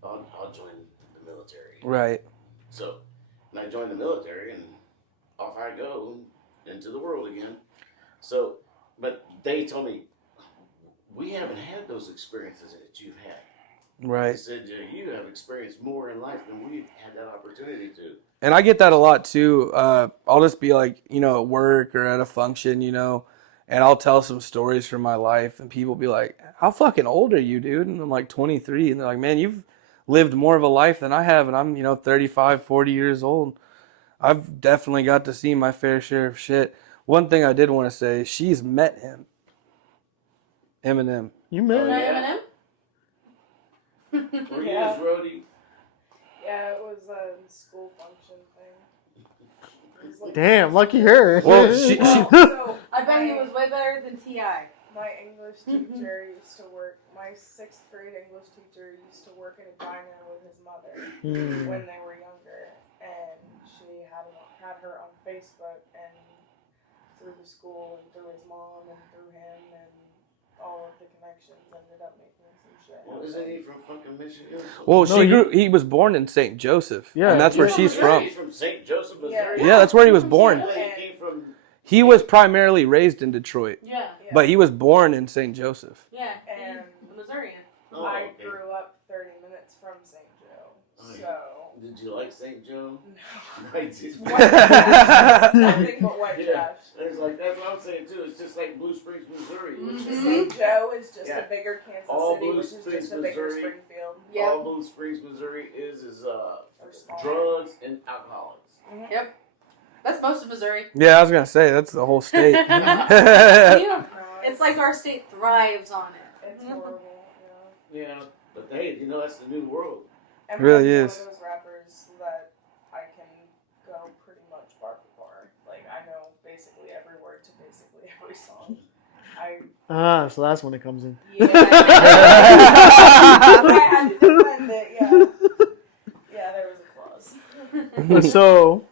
I'll join the military. Right. So, and I joined the military, and off I go into the world again. So, but they told me, we haven't had those experiences that you've had. Right. They said, you have experienced more in life than we've had that opportunity to. And I get that a lot, too. I'll just be like, you know, at work or at a function, you know, and I'll tell some stories from my life, and people be like, how fucking old are you, dude? And I'm like 23. And they're like, man, you've lived more of a life than I have. And I'm, you know, 35, 40 years old. I've definitely got to see my fair share of shit. One thing I did want to say, she's met him. Eminem. You met Eminem? Were you his roadie? Yeah, it was a school function thing. was like Damn, lucky her. Well, she So I bet he was way better than T.I. my English teacher used to work. My 6th grade English teacher used to work in a diner with his mother when they were younger, and she had her on Facebook and through the school and through his mom and through him and all of the connections ended up making some shit. Well, isn't he from fucking Michigan? well, No, he was born in St. Joseph. Yeah, and that's where He's she's Missouri. from. He's from St. Joseph, Missouri. Yeah, that's where he was born. I thought he came from. He was primarily raised in Detroit, Yeah. but he was born in St. Joseph. Yeah. And He's a Missourian. Oh, I okay. grew up 30 minutes from St. Joe, Oh, so Did you like St. Joe? no. I did. Nothing but white Yeah. trash. It's like that's what I'm saying too. It's just like Blue Springs, Missouri. Which is St. Joe is just Yeah. a bigger Kansas All City, Blue which is Springs, just a bigger Missouri. Springfield. Yeah. all Blue Springs, Missouri is Or smaller. drugs and alcoholics. Yep. That's most of Missouri. Yeah, I was gonna say that's the whole state. You know, No, it's like our state thrives on it. it's horrible. Yeah. Yeah, but hey, you know that's the new world. Really Eminem's is. one of those rappers that I can go pretty much bar for bar. Like I know basically every word to basically every song. So that's when it comes in. Yeah. I had to defend it. Yeah. Yeah, there was a clause. So,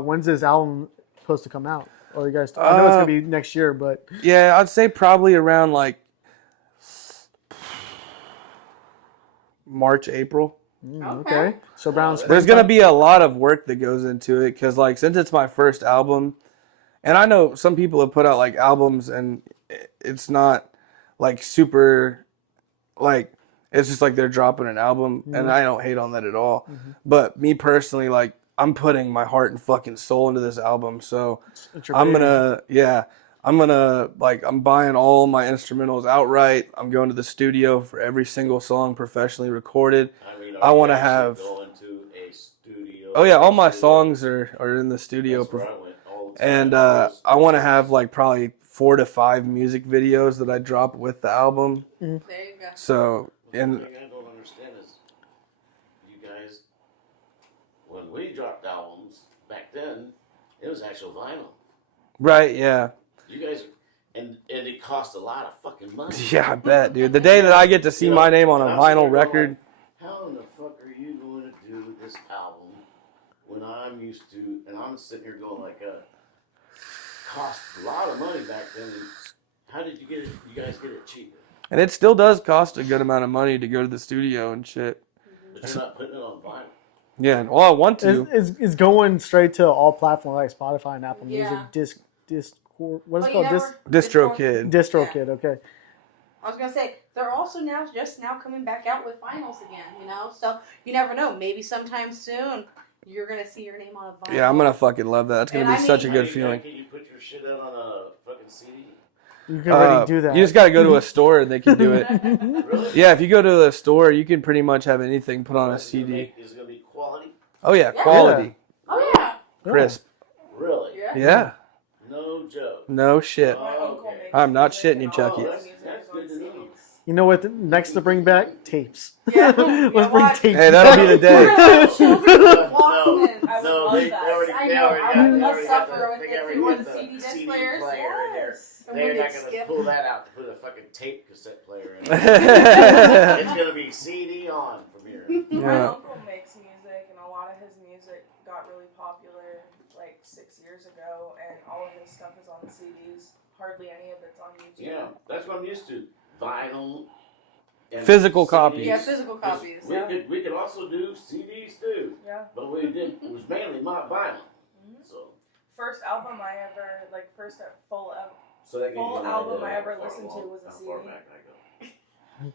when's this album supposed to come out? Or you guys? I know it's gonna be next year, but Yeah, I'd say probably around like March, April. okay. So Brown's. There's gonna be a lot of work that goes into it because, like, since it's my first album, and I know some people have put out like albums and it's not like super, like it's just like they're dropping an album, and I don't hate on that at all. But me personally, like, I'm putting my heart and fucking soul into this album, so I'm gonna like I'm buying all my instrumentals outright. I'm going to the studio for every single song professionally recorded. I mean, I are you wanna actually have- going to a studio. Oh yeah, all my songs are in the studio. That's where I went all the time. And I want to have like probably 4 to 5 music videos that I drop with the album. There you go. So, The and thing I don't understand is, you guys, when we dropped albums back then, it was actual vinyl. right, yeah. You guys, and it cost a lot of fucking money. Yeah, I bet, dude. The day that I get to see my name on a I'm sitting vinyl there going record, like, how in the fuck are you going to do this album when I'm used to, and I'm sitting here going like, cost a lot of money back then. And how did you get it? You guys get it cheaper? and it still does cost a good amount of money to go to the studio and shit. But you're not putting it on vinyl. Yeah, well, I want to. It's going straight to all platforms like Spotify and Apple Yeah. Music. Discord. What is it But you called? never- DistroKid. DistroKid. Okay. I was gonna say they're also now coming back out with vinyls again. You know, so you never know. Maybe sometime soon you're gonna see your name on a vinyl. Yeah, I'm gonna fucking love that. That's gonna And be I such a mean- good feeling. Can you put your shit out on a fucking CD? You can already do that. You just gotta go to a store and they can do it. Really? Yeah, if you go to the store, you can pretty much have anything put on a Is it gonna CD. make- Is it gonna be quality? Oh yeah, Yeah. quality, Oh yeah. crisp. Really? Yeah. Yeah, No joke. no shit. My Oh, uncle okay. makes I'm not music shitting you, and all Chucky. of That's- his that's music good on to know. CDs. You know what? Next to bring back tapes. Yeah. Let's bring watch. tapes. Hey, that'll be the day. Walkmans. I would No, love they that. already, I they know, already I got, would they already got suffer the, with they it. already You want got the the CD disc CD players? player in there. Yes. And They're we not could gonna skip. pull that out to put a fucking tape cassette player in there. It's gonna be CD on from here. My Yeah. uncle makes music, and a lot of his music got really popular like 6 years ago, and all of his stuff is on CDs. Hardly any of it's on YouTube. Yeah, that's what I'm used to. Vinyl. And Physical CDs. copies. Yeah, physical copies. We Yeah. could also do CDs too, Yeah. but we did. It was mainly my vinyl. So First album I ever first full album. so that gives you Full an album idea I how ever far listened to along- was a how far CD. back I go.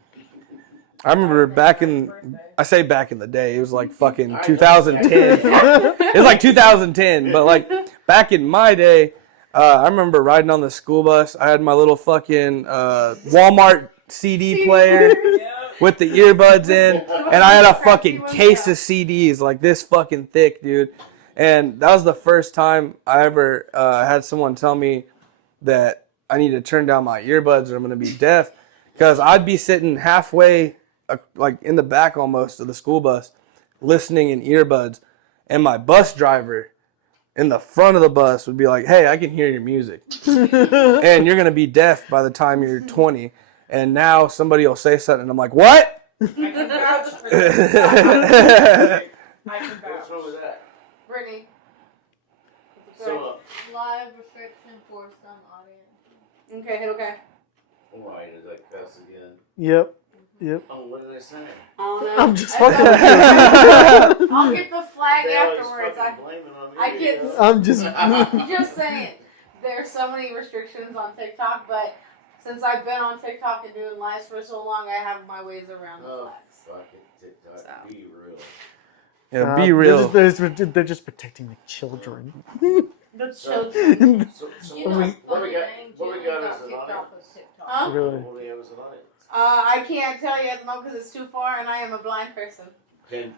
I remember back in, Birthday. I say back in the day, it was like fucking I know. 2010. It was like 2010, but like back in my day, I remember riding on the school bus. I had my little fucking Walmart CD player with the earbuds in, and I had a fucking case of CDs like this fucking thick, dude. And that was the first time I ever had someone tell me that I need to turn down my earbuds or I'm going to be deaf, because I'd be sitting halfway, like in the back almost of the school bus, listening in earbuds, and my bus driver in the front of the bus would be like, hey, I can hear your music. And you're going to be deaf by the time you're 20. And now somebody will say something and I'm like, what? I can vouch for this. I can vouch. What's wrong with that? Brittany. So, Live restriction for some audience. Okay, hit okay. why did I cuss again? Yep. Oh, what did I say? I don't know. I'm just fucking with you. I'll get the flag They always afterwards. fucking blame it on me. I get- you know? I'm just. Just saying, there's so many restrictions on TikTok, but since I've been on TikTok and doing lives for so long, I have my ways around the Oh, flags. fuck it, TikTok. So. Be real. Yeah, be real. They're just protecting the children. The So- children. So You know, what we got? thing, What we Jimmy got got as an kicked audience? off of TikTok. Huh? Really? What do we have as an audience? I can't tell you at the moment because it's too far and I am a blind person. Hey,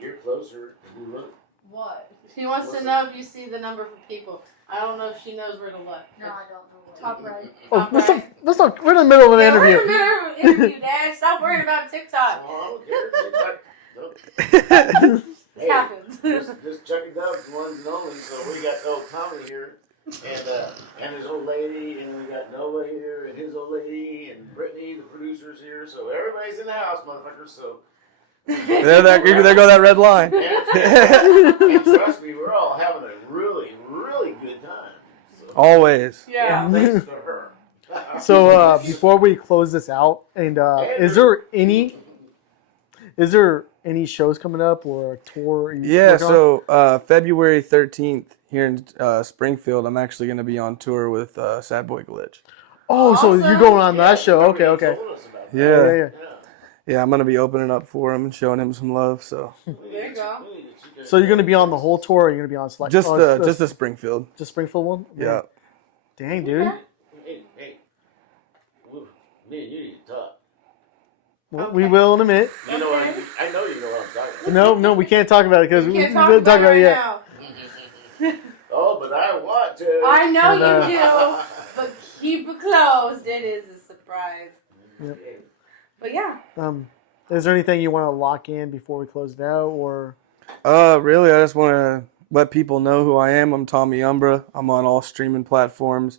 you're closer. You look. What? She wants to know if you see the number for people. I don't know if she knows where to look. No, I don't know what. Top right. Oh, Top let's right. not. We're in the middle of an Yeah, we're in interview. the middle of an interview, Dad. Stop worrying about TikTok. Oh, I don't care. TikTok. Nope. It happens. This Chuck and Dub's one and only. So we got old comedy here, and his old lady, and we got Noah here, and his old lady, and Brittany, the producer's here. So everybody's in the house, motherfuckers. So There go that red line. and trust me, we're all having a really, really good time. So, Always. Yeah. thanks to her. So before we close this out, and is there any shows coming up or a tour? Yeah, so February 13th here in Springfield, I'm actually going to be on tour with Sad Boy Glitch. Oh, so you're going on that show? Remember Okay. you told us about that. Yeah. Yeah. Yeah, I'm going to be opening up for him and showing him some love. So There you go. So you're gonna be on the whole tour, or you're gonna be on select? just the Springfield. just Springfield one. Yeah. Dang, dude. Hey. Me and you need to talk. Well, we will in a minute. You know what I know you know what I'm talking about. No, we can't talk about it because We we can't don't talk about it it right yet. now. Oh, but I want to. I know No. you do, but keep it closed. It is a surprise. Yep. But yeah. Is there anything you want to lock in before we close it out, or? Really, I just want to let people know who I am. I'm Tommy Umbra. I'm on all streaming platforms.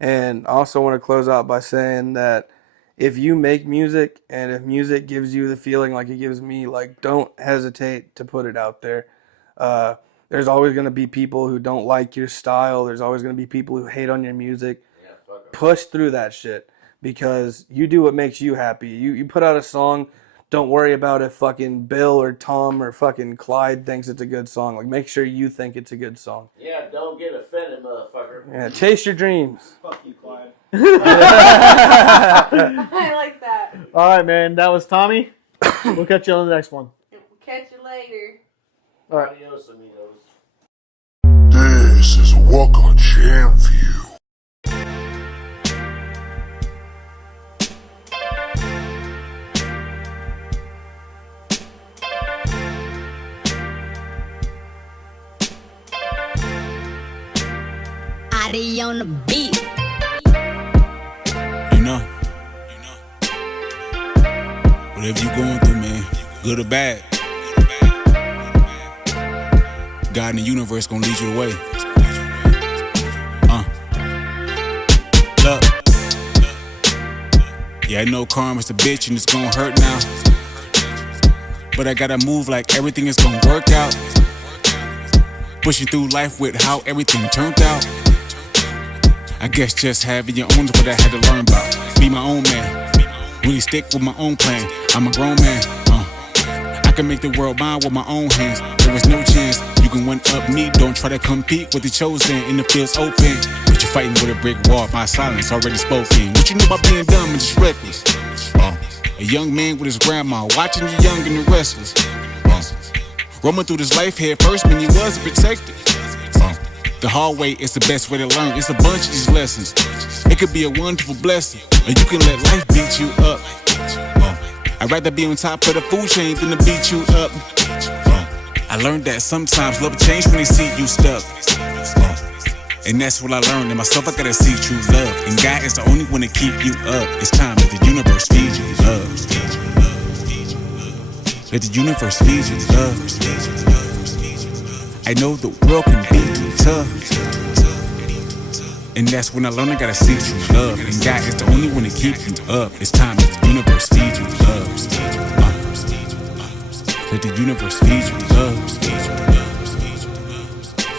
And I also want to close out by saying that if you make music and if music gives you the feeling like it gives me, like, don't hesitate to put it out there. There's always going to be people who don't like your style. There's always going to be people who hate on your music. Yeah, fuck 'em. Push through that shit because you do what makes you happy. You put out a song. Don't worry about if fucking Bill or Tom or fucking Clyde thinks it's a good song. Like, make sure you think it's a good song. Yeah, don't get offended, motherfucker. Yeah, chase your dreams. Fuck you, Clyde. I like that. All right, man. That was Tommy. We'll catch you on the next one. Catch you later. All right. Adios, amigos. This is WUCA Jam View. Adi on the beat. You know, whatever you going through, man, good or bad, God in the universe gonna lead you the way. Look, yeah, I know karma's a bitch and it's gonna hurt now, but I gotta move like everything is gonna work out. Pushing through life with how everything turned out. I guess just having your own is what I had to learn about. Be my own man, really stick with my own plan. I'm a grown man, I can make the world mine with my own hands. There is no chance you can one up me. Don't try to compete with the chosen in the field's open. But you're fighting with a brick wall, my silence already spoken. What you know about being dumb and just reckless? A young man with his grandma, watching the young and the restless. Roaming through this life head first when you was protected. The hard way is the best way to learn. It's a bunch of these lessons. It could be a wonderful blessing, or you can let life beat you up. I'd rather be on top of the food chain than to beat you up. I learned that sometimes love change when they see you stuck. And that's what I learned in myself. I gotta see true love, and God is the only one to keep you up. It's time that the universe feed you love. Let the universe feed you love. I know the world can be tough. And that's when I learned I gotta seek true love. And God is the only one to keep you up. It's time that the universe feed you love. Let the universe feed you love.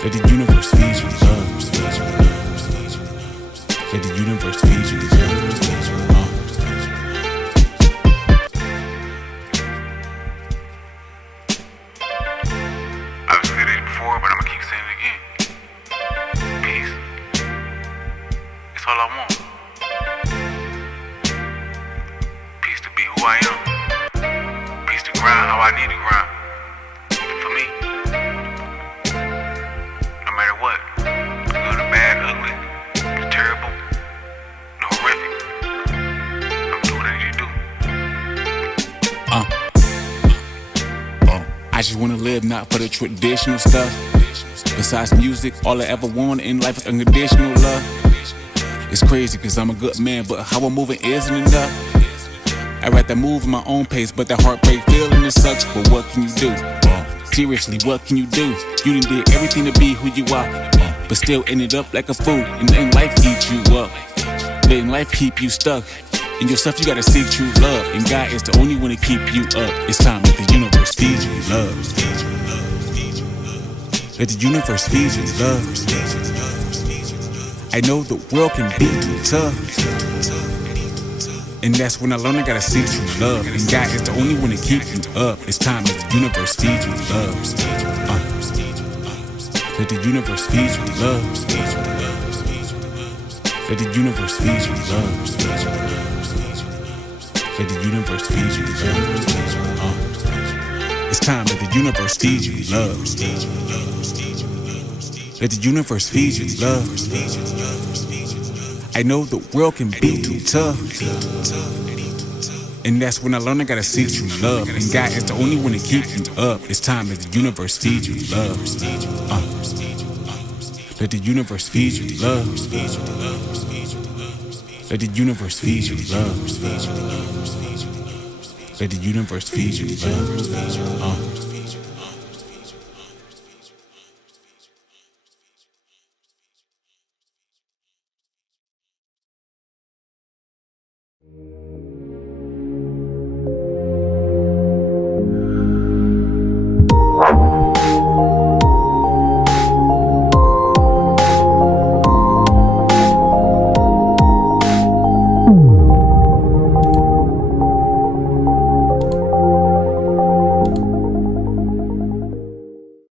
Let the universe feed you love. Let the universe feed you love. I've said it before, but I'ma keep saying it again. Peace. It's all I want. Peace to be who I am. Peace to grind how I need to grind. For me. No matter what. The good, the bad, the ugly, the terrible, the horrific. I'm doing what I need to do. I just wanna live not for the traditional stuff. Besides music, all I ever wanted in life is unconditional love. It's crazy cause I'm a good man, but how I'm moving isn't enough. I'd rather move at my own pace, but that heartbreak feeling it sucks. But what can you do? Seriously, what can you do? You done did everything to be who you are, but still ended up like a fool. And letting life eat you up, letting life keep you stuck. In yourself you gotta seek true love, and God is the only one to keep you up. It's time that the universe feed you love. Let the universe feed you love. I know the world can be tough, and that's when I learned I gotta seek true love. And God is the only one to keep you up. It's time that the universe feed you love. Let the universe feed you love. Let the universe feed you love. Let the universe feed you love. It's time that the universe feed you love. Let the universe feed you love. I know the world can be too tough, and that's when I learned I gotta seek true love. And God is the only one to keep you up. It's time that the universe feed you love. Let the universe feed you love. Let the universe feed you love. Let the universe feed you love.